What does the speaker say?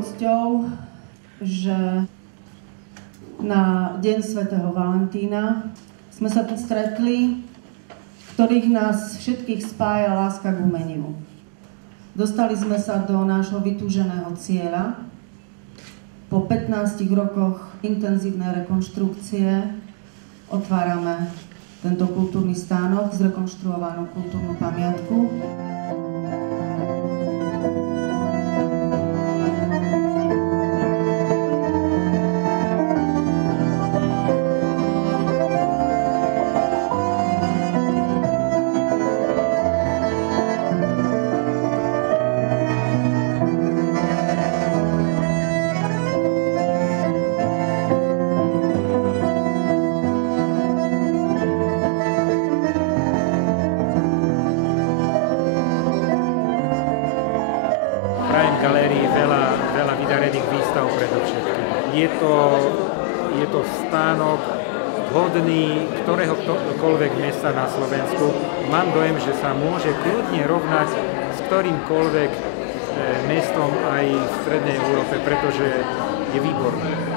veľkou cťou, že na Deň svätého Valentína sme sa tu stretli, ktorých nás všetkých spája láska k umeniu. Dostali sme sa do nášho vytúženého cieľa. Po 15 rokoch intenzívnej rekonštrukcie otvárame tento kultúrny stánok, zrekonštruovanú kultúrnu pamiatku. Prajem galérii veľa vydarených výstav predovšetkým. Je to stánok hodný ktoréhokoľvek mesta na Slovensku. Mám dojem, že sa môže kľudne rovnať s ktorýmkoľvek mestom aj v strednej Európe, pretože je výborný.